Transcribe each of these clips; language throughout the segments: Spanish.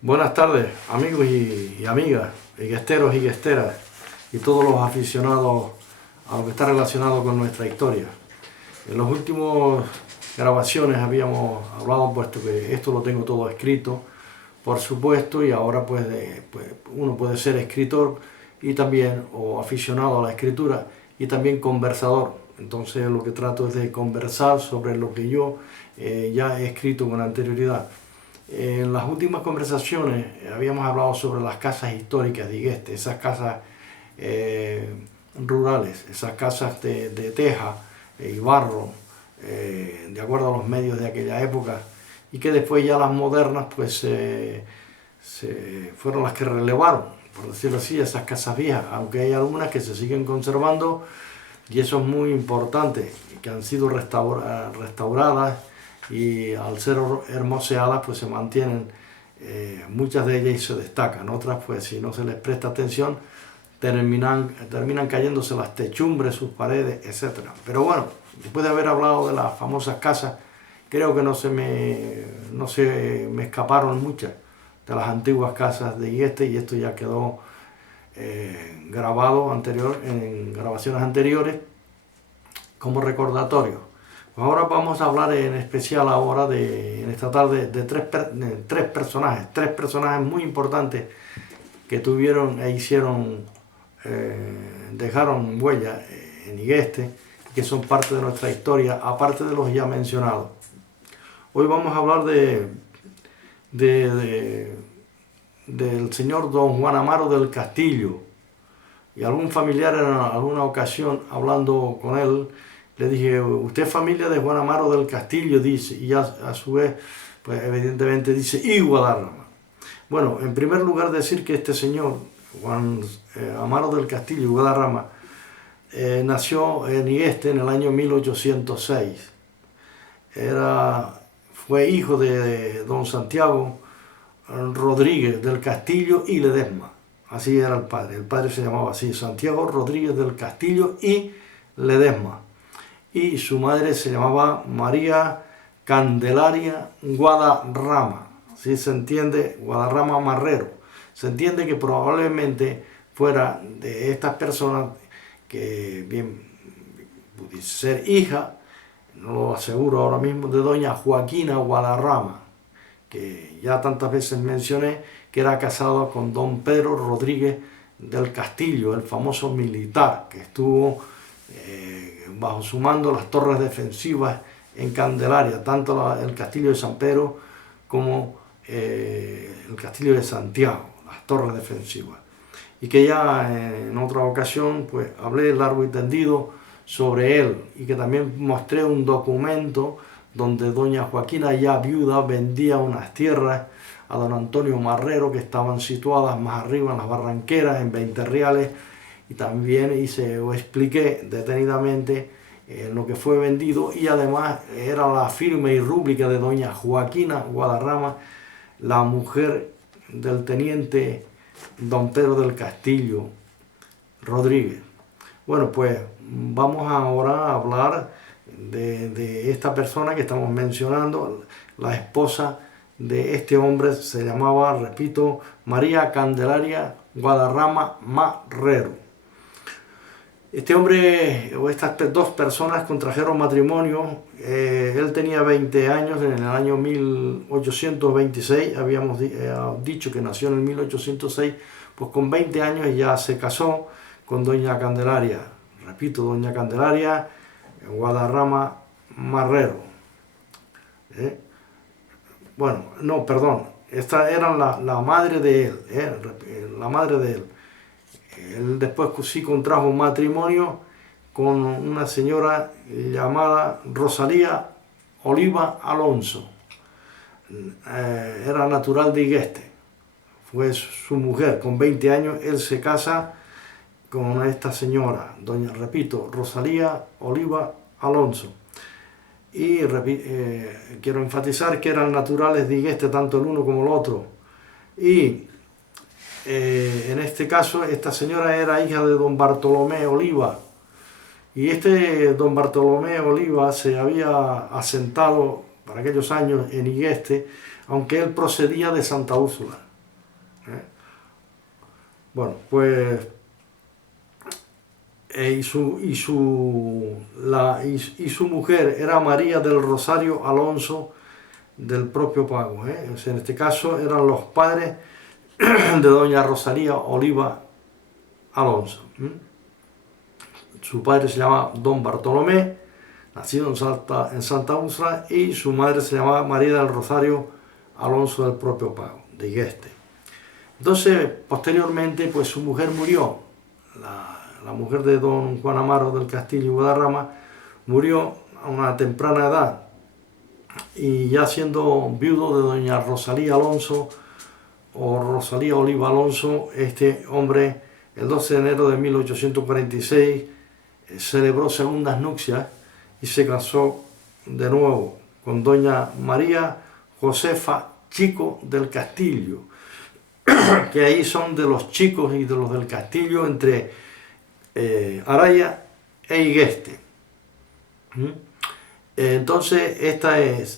Buenas tardes, amigos y amigas, higuesteros y higuesteras, y todos los aficionados a lo que está relacionado con nuestra historia. En las últimas grabaciones habíamos hablado, puesto que esto lo tengo todo escrito, por supuesto, y ahora pues uno puede ser escritor y también, o aficionado a la escritura, y también conversador. Entonces lo que trato es de conversar sobre lo que yo ya he escrito con anterioridad. En las últimas conversaciones habíamos hablado sobre las casas históricas de Igueste, esas casas rurales, esas casas de teja y barro, de acuerdo a los medios de aquella época, y que después ya las modernas pues fueron las que relevaron, por decirlo así, esas casas viejas, aunque hay algunas que se siguen conservando, y eso es muy importante, que han sido restauradas, y al ser hermoseadas pues se mantienen muchas de ellas y se destacan. Otras pues si no se les presta atención terminan cayéndose las techumbres, sus paredes, etc. Pero bueno, después de haber hablado de las famosas casas, creo que no se me escaparon muchas de las antiguas casas de Igueste, y esto ya quedó grabado en grabaciones anteriores como recordatorio. Ahora vamos a hablar en especial en esta tarde de tres personajes muy importantes que tuvieron e dejaron huella en Igueste, que son parte de nuestra historia, aparte de los ya mencionados. Hoy vamos a hablar del señor don Juan Amaro del Castillo, y algún familiar en alguna ocasión hablando con él le dije: ¿usted es familia de Juan Amaro del Castillo? Dice, y a su vez, pues evidentemente dice, y Guadarrama. Bueno, en primer lugar decir que este señor, Juan Amaro del Castillo y Guadarrama, nació en Igueste en el año 1806. Fue hijo de don Santiago Rodríguez del Castillo y Ledesma. Así era el padre se llamaba así, Santiago Rodríguez del Castillo y Ledesma. Y su madre se llamaba María Candelaria Guadarrama, ¿sí? Se entiende, Guadarrama Marrero. Se entiende que probablemente fuera de estas personas que bien pudiese ser hija, no lo aseguro ahora mismo, de doña Joaquina Guadarrama, que ya tantas veces mencioné, que era casada con don Pedro Rodríguez del Castillo, el famoso militar que estuvo bajo su mando las torres defensivas en Candelaria, tanto el castillo de San Pedro como el castillo de Santiago, las torres defensivas. Y que ya en otra ocasión pues hablé largo y tendido sobre él, y que también mostré un documento donde doña Joaquina, ya viuda, vendía unas tierras a don Antonio Marrero que estaban situadas más arriba en las Barranqueras, en 20 reales, y también expliqué detenidamente lo que fue vendido, y además era la firma y rúbrica de doña Joaquina Guadarrama, la mujer del teniente don Pedro del Castillo Rodríguez. Bueno, pues vamos ahora a hablar de esta persona que estamos mencionando, la esposa de este hombre. Se llamaba, repito, María Candelaria Guadarrama Marrero. Este hombre, o estas dos personas, contrajeron matrimonio. Él tenía 20 años en el año 1826, habíamos dicho que nació en el 1806, pues con 20 años ya se casó con doña Candelaria, repito, doña Candelaria Guadarrama Marrero. Bueno, no, perdón, esta era la madre de él, la madre de él. Él después sí contrajo matrimonio con una señora llamada Rosalía Oliva Alonso. Era natural de Igueste, fue su mujer. Con 20 años él se casa con esta señora, doña, repito, Rosalía Oliva Alonso. Y quiero enfatizar que eran naturales de Igueste, tanto el uno como el otro. Y en este caso, esta señora era hija de don Bartolomé Oliva, y este don Bartolomé Oliva se había asentado para aquellos años en Igueste, aunque él procedía de Santa Úrsula. ¿eh? Bueno, pues y su mujer era María del Rosario Alonso del propio Pago, ¿eh? O sea, en este caso eran los padres de doña Rosalía Oliva Alonso. Su padre se llamaba Don Bartolomé, nacido en Santa Úrsula, y su madre se llamaba María del Rosario Alonso del propio Pago, de Igueste. Entonces, posteriormente, pues su mujer murió. La mujer de don Juan Amaro del Castillo y Guadarrama murió a una temprana edad, y ya siendo viudo de doña Rosalía Alonso o Rosalía Oliva Alonso, este hombre el 12 de enero de 1846 celebró segundas nupcias y se casó de nuevo con doña María Josefa Chico del Castillo, que ahí son de los Chicos y de los del Castillo, entre Araya e Igueste. Entonces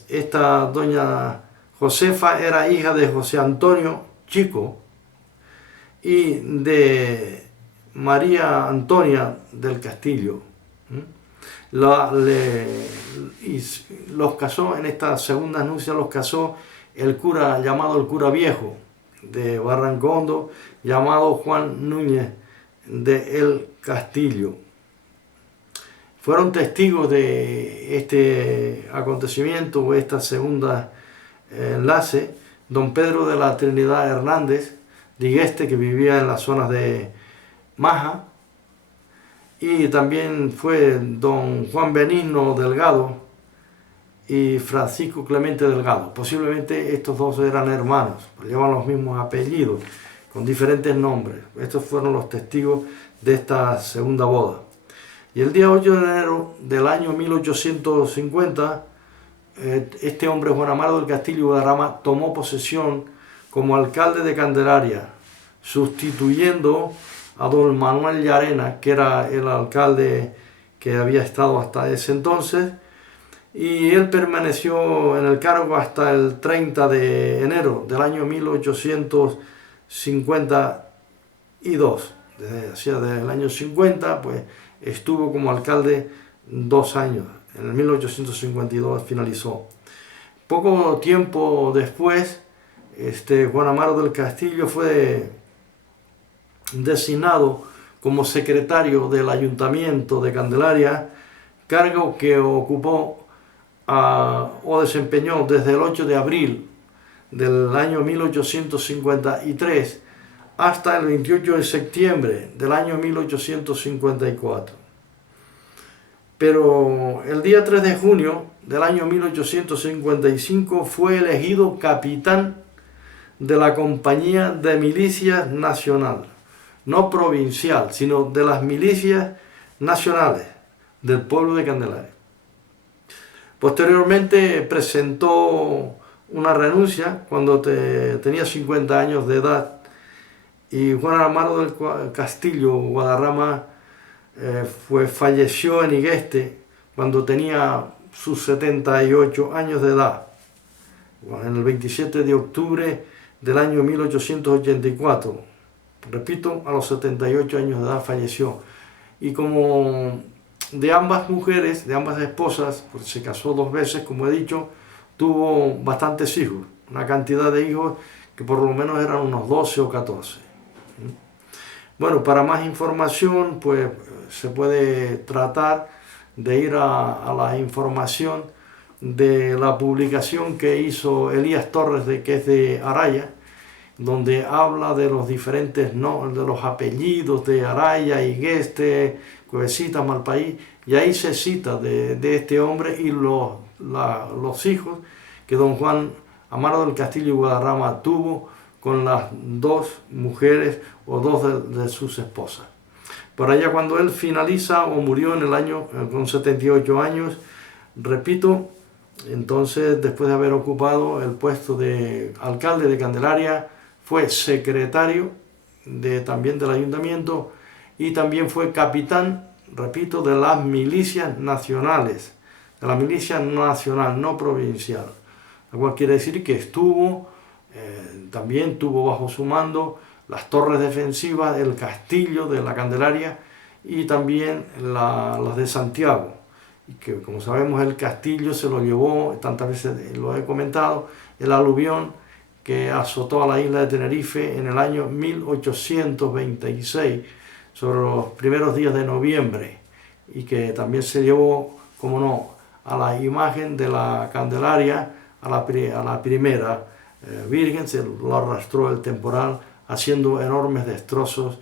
esta doña Josefa era hija de José Antonio Chico y de María Antonia del Castillo. Los casó, en esta segunda nupcia los casó el cura llamado el cura viejo de Barrancondo, llamado Juan Núñez de El Castillo. Fueron testigos de este acontecimiento o esta segunda enlace don Pedro de la Trinidad Hernández de Igueste, que vivía en las zonas de Maja, y también fue don Juan Benigno Delgado y Francisco Clemente Delgado. Posiblemente estos dos eran hermanos, llevan los mismos apellidos, con diferentes nombres. Estos fueron los testigos de esta segunda boda. Y el día 8 de enero del año 1850, este hombre, Juan Amaro del Castillo y Guadarrama, tomó posesión como alcalde de Candelaria, sustituyendo a don Manuel Llarena, que era el alcalde que había estado hasta ese entonces, y él permaneció en el cargo hasta el 30 de enero del año 1852. Desde el año 50, pues estuvo como alcalde 2 años. En el 1852 finalizó. Poco tiempo después, Juan Amaro del Castillo fue designado como secretario del Ayuntamiento de Candelaria, cargo que ocupó o desempeñó desde el 8 de abril del año 1853 hasta el 28 de septiembre del año 1854. Pero el día 3 de junio del año 1855 fue elegido capitán de la Compañía de Milicias Nacional, no provincial, sino de las milicias nacionales del pueblo de Candelaria. Posteriormente presentó una renuncia cuando tenía 50 años de edad, y Juan Amaro del Castillo Guadarrama falleció en Igueste cuando tenía sus 78 años de edad, en el 27 de octubre del año 1884. Repito, a los 78 años de edad falleció. Y como de ambas mujeres, de ambas esposas, pues se casó 2 veces, como he dicho, tuvo bastantes hijos, una cantidad de hijos que por lo menos eran unos 12 o 14. Bueno, para más información, pues se puede tratar de ir a la información de la publicación que hizo Elías Torres, que es de Araya, donde habla de los diferentes de los apellidos de Araya, Igueste, Cuevesita, Malpaí, y ahí se cita de este hombre y los hijos que don Juan Amaro del Castillo y Guadarrama tuvo con las 2 mujeres o 2 de sus esposas. Por allá, cuando él finaliza o murió en el año con 78 años, repito, entonces después de haber ocupado el puesto de alcalde de Candelaria, fue secretario también del ayuntamiento, y también fue capitán, repito, de las milicias nacionales, de la milicia nacional, no provincial, lo cual quiere decir que estuvo También tuvo bajo su mando las torres defensivas, el castillo de la Candelaria y también las de Santiago. Y que, como sabemos, el castillo se lo llevó, tantas veces lo he comentado, el aluvión que azotó a la isla de Tenerife en el año 1826, sobre los primeros días de noviembre, y que también se llevó, como no, a la imagen de la Candelaria, a la primera Virgen, se lo arrastró el temporal, haciendo enormes destrozos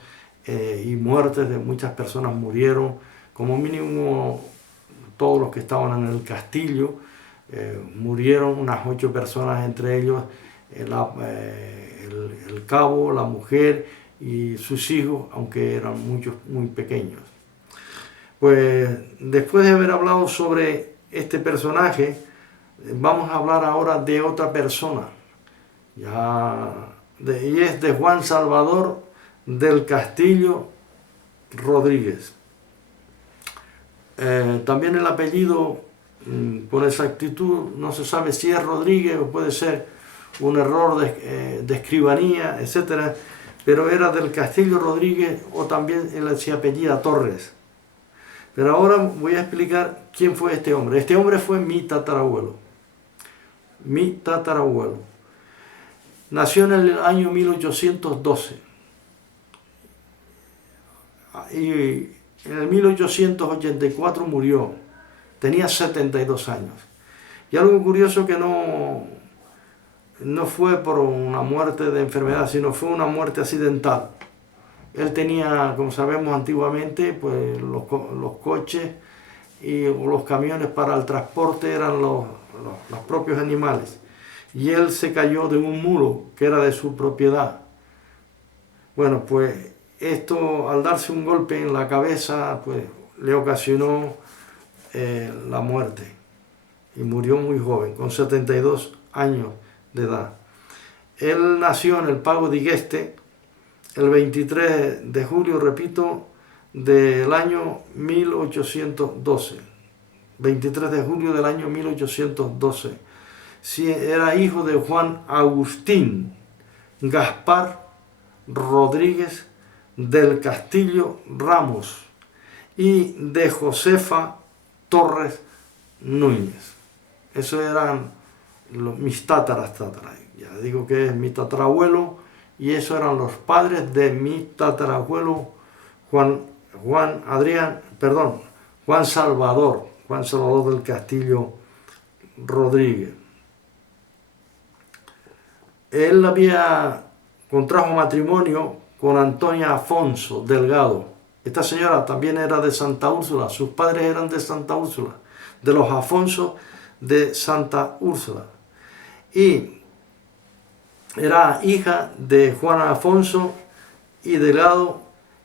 y muertes de muchas personas murieron, como mínimo todos los que estaban en el castillo, murieron unas 8 personas, entre ellos el cabo, la mujer y sus hijos, aunque eran muchos muy pequeños. Pues después de haber hablado sobre este personaje, vamos a hablar ahora de otra persona, y es de Juan Salvador del Castillo Rodríguez. También el apellido, por exactitud, no se sabe si es Rodríguez o puede ser un error de escribanía, etc. Pero era del Castillo Rodríguez, o también él se apellida Torres. Pero ahora voy a explicar quién fue este hombre. Este hombre fue mi tatarabuelo. Mi tatarabuelo. Nació en el año 1812. Y en el 1884 murió. Tenía 72 años. Y algo curioso que no fue por una muerte de enfermedad, sino fue una muerte accidental. Él tenía, como sabemos antiguamente, pues los coches y los camiones para el transporte eran los propios animales. Y él se cayó de un muro que era de su propiedad. Bueno, pues esto, al darse un golpe en la cabeza, pues le ocasionó la muerte. Y murió muy joven, con 72 años de edad. Él nació en el Pago de Igueste el 23 de julio, repito, del año 1812. 23 de julio del año 1812. Sí, era hijo de Juan Agustín Gaspar Rodríguez del Castillo Ramos y de Josefa Torres Núñez. Esos eran mis tátaras. Ya digo que es mi tatarabuelo, y esos eran los padres de mi tatarabuelo Juan Salvador del Castillo Rodríguez. Él contrajo matrimonio con Antonia Afonso Delgado. Esta señora también era de Santa Úrsula, sus padres eran de Santa Úrsula, de los Afonso de Santa Úrsula. Y era hija de Juan Afonso y Delgado,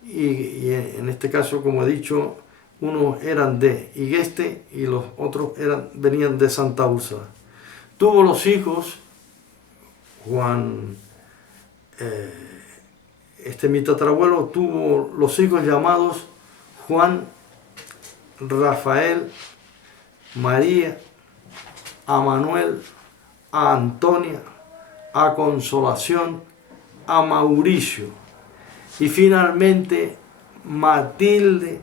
y en este caso, como he dicho, unos eran de Igueste y los otros venían de Santa Úrsula. Tuvo los hijos, mi tatarabuelo tuvo los hijos llamados Juan, Rafael, María, a Manuel, a Antonia, a Consolación, a Mauricio y finalmente Matilde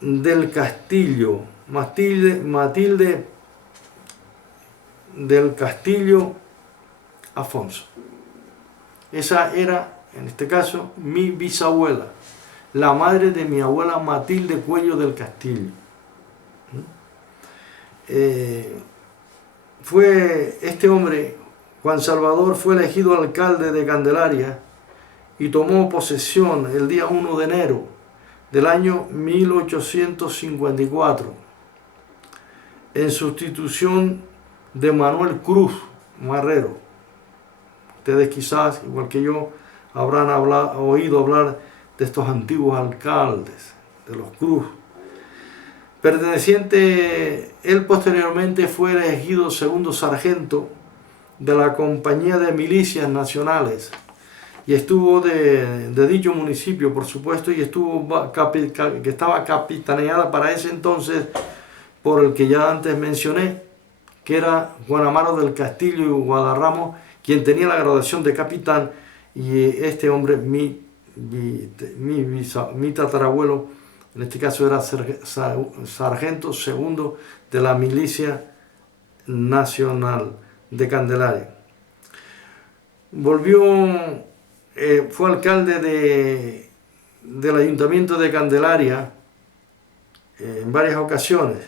del Castillo, Matilde del Castillo Afonso. Esa era, en este caso, mi bisabuela, la madre de mi abuela Matilde Cuello del Castillo. Este hombre, Juan Salvador, fue elegido alcalde de Candelaria y tomó posesión el día 1 de enero del año 1854 en sustitución de Manuel Cruz Marrero. Ustedes quizás, igual que yo, habrán oído hablar de estos antiguos alcaldes, de los Cruz. Él posteriormente fue elegido segundo sargento de la Compañía de Milicias Nacionales y estuvo de dicho municipio, por supuesto, y que estaba capitaneada para ese entonces por el que ya antes mencioné, que era Juan Amaro del Castillo y Guadarramo, quien tenía la graduación de capitán, y este hombre, mi tatarabuelo, en este caso era sargento segundo de la Milicia Nacional de Candelaria. Fue alcalde del Ayuntamiento de Candelaria en varias ocasiones,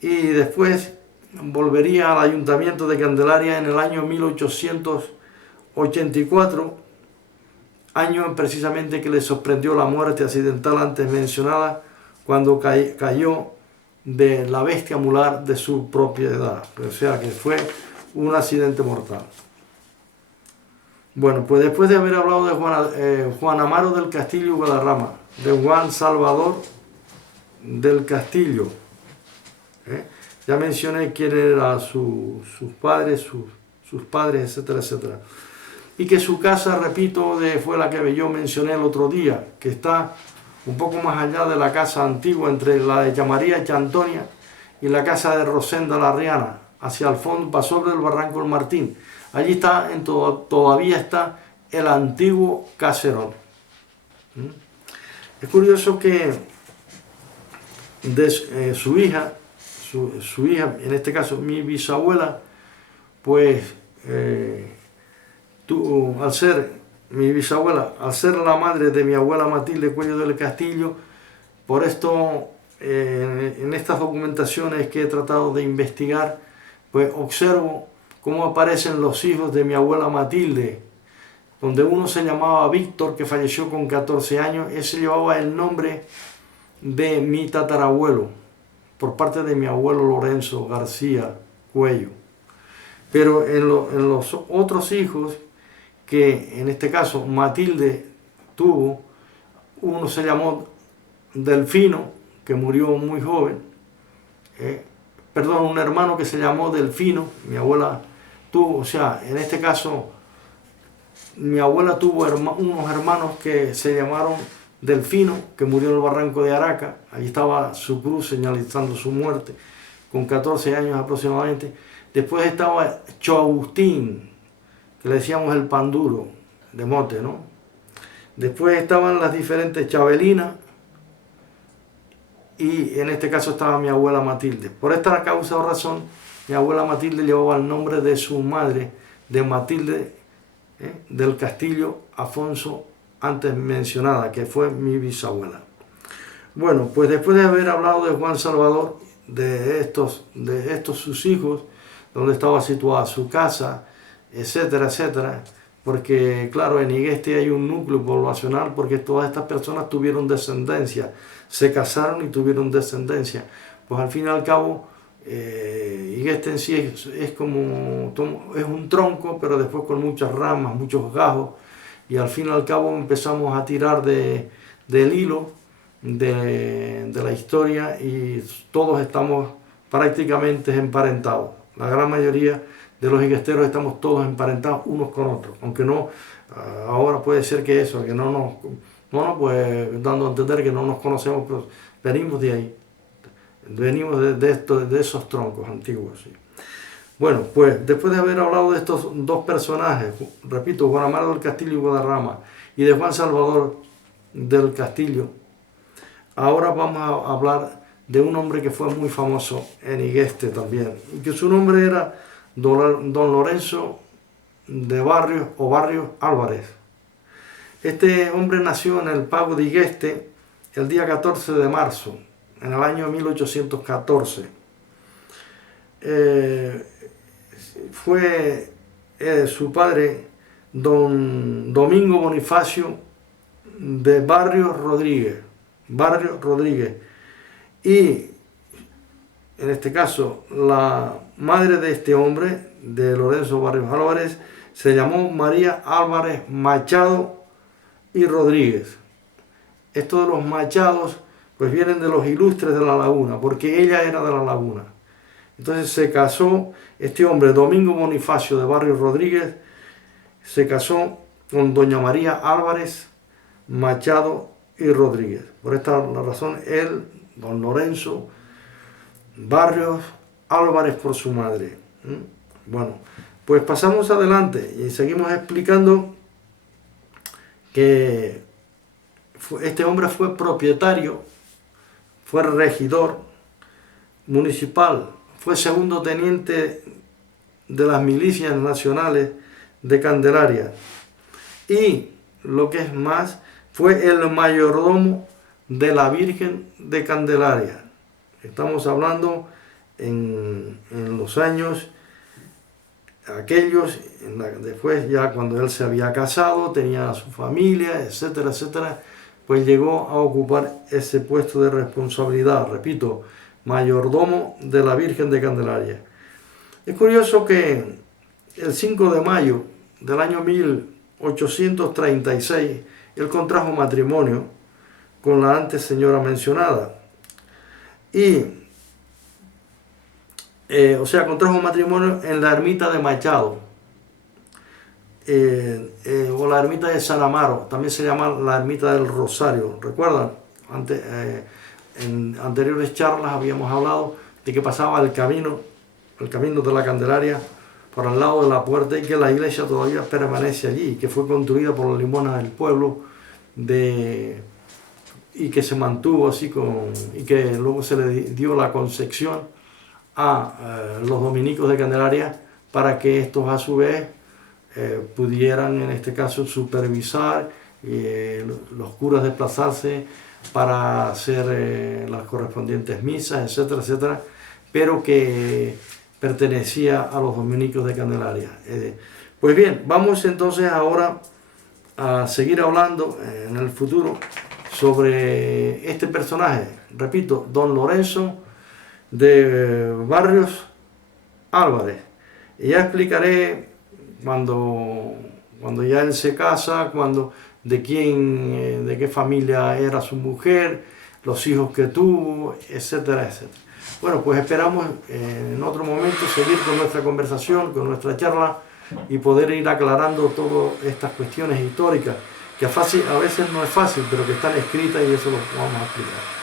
y después volvería al Ayuntamiento de Candelaria en el año 1884, año precisamente que le sorprendió la muerte accidental antes mencionada, cuando cayó de la bestia mular de su propiedad. O sea que fue un accidente mortal. Bueno, pues después de haber hablado de Juan Amaro del Castillo y Guadarrama, de Juan Salvador del Castillo, ya mencioné quién eran sus padres, etcétera, etcétera. Y que su casa, repito, fue la que yo mencioné el otro día, que está un poco más allá de la casa antigua, entre la de Llamaría y Antonia y la casa de Rosenda Larriana, hacia el fondo, pasó sobre el Barranco del Martín. Allí está, todavía está el antiguo caserón. Es curioso que su hija, en este caso mi bisabuela, pues al ser la madre de mi abuela Matilde Cuello del Castillo, por esto en estas documentaciones que he tratado de investigar, pues observo cómo aparecen los hijos de mi abuela Matilde, donde uno se llamaba Víctor, que falleció con 14 años, ese llevaba el nombre de mi tatarabuelo, por parte de mi abuelo Lorenzo García Cuello. Pero en los otros hijos, que en este caso Matilde tuvo, uno se llamó Delfino, que murió muy joven, un hermano que se llamó Delfino, mi abuela tuvo, o sea, en este caso, mi abuela tuvo unos hermanos que se llamaron Delfino, que murió en el barranco de Araca. Allí estaba su cruz señalizando su muerte, con 14 años aproximadamente. Después estaba Agustín, que le decíamos el pan duro, de mote, ¿no? Después estaban las diferentes Chabelinas, y en este caso estaba mi abuela Matilde. Por esta causa o razón, mi abuela Matilde llevaba el nombre de su madre, de Matilde del Castillo Afonso, antes mencionada, que fue mi bisabuela. Bueno, pues después de haber hablado de Juan Salvador, de estos sus hijos, donde estaba situada su casa, etcétera, etcétera, porque claro, en Igueste hay un núcleo poblacional, porque todas estas personas tuvieron descendencia, se casaron y tuvieron descendencia. Pues al fin y al cabo, Igueste en sí es un tronco, pero después con muchas ramas, muchos gajos, y al fin y al cabo empezamos a tirar del hilo de la historia, y todos estamos prácticamente emparentados. La gran mayoría de los iguesteros estamos todos emparentados unos con otros, aunque no, ahora puede ser que eso, que pues dando a entender que no nos conocemos, pero venimos de ahí, venimos de esos troncos antiguos. ¿Sí? Bueno, pues después de haber hablado de estos dos personajes, repito, Juan Amaro del Castillo y Guadarrama, y de Juan Salvador del Castillo, ahora vamos a hablar de un hombre que fue muy famoso en Igueste también, y que su nombre era Don Lorenzo de Barrios Álvarez. Este hombre nació en el Pago de Igueste el día 14 de marzo, en el año 1814. Fue su padre don Domingo Bonifacio de Barrios Rodríguez, y en este caso la madre de este hombre, de Lorenzo Barrios Álvarez, se llamó María Álvarez Machado y Rodríguez. Estos de los Machados pues vienen de los ilustres de La Laguna, porque ella era de La Laguna. Entonces se casó este hombre, Domingo Bonifacio de Barrios Rodríguez, se casó con doña María Álvarez Machado y Rodríguez. Por esta razón, él, don Lorenzo Barrios Álvarez por su madre. Bueno, pues pasamos adelante y seguimos explicando que este hombre fue propietario, fue regidor municipal, fue segundo teniente de las milicias nacionales de Candelaria y, lo que es más, fue el mayordomo de la Virgen de Candelaria. Estamos hablando en los años aquellos, después ya cuando él se había casado, tenía su familia, etcétera, etcétera, pues llegó a ocupar ese puesto de responsabilidad, repito, mayordomo de la Virgen de Candelaria. Es curioso que el 5 de mayo del año 1836, él contrajo matrimonio con la antes señora mencionada. Contrajo matrimonio en la ermita de Machado, o la ermita de San Amaro, también se llama la ermita del Rosario. ¿Recuerdan? En anteriores charlas habíamos hablado de que pasaba el camino de la Candelaria por al lado de la puerta y que la iglesia todavía permanece allí, que fue construida por las limonas del pueblo y que se mantuvo así y que luego se le dio la concepción a los dominicos de Candelaria para que estos a su vez pudieran en este caso supervisar los curas desplazarse para hacer las correspondientes misas, etcétera, etcétera, pero que pertenecía a los dominicos de Candelaria. Pues bien, vamos entonces ahora a seguir hablando en el futuro sobre este personaje, repito, don Lorenzo de Barrios Álvarez. Y ya explicaré cuando ya él se casa, de qué familia era su mujer, los hijos que tuvo, etcétera, etcétera. Bueno, pues esperamos en otro momento seguir con nuestra conversación, con nuestra charla y poder ir aclarando todas estas cuestiones históricas que a veces no es fácil, pero que están escritas y eso lo vamos a explicar.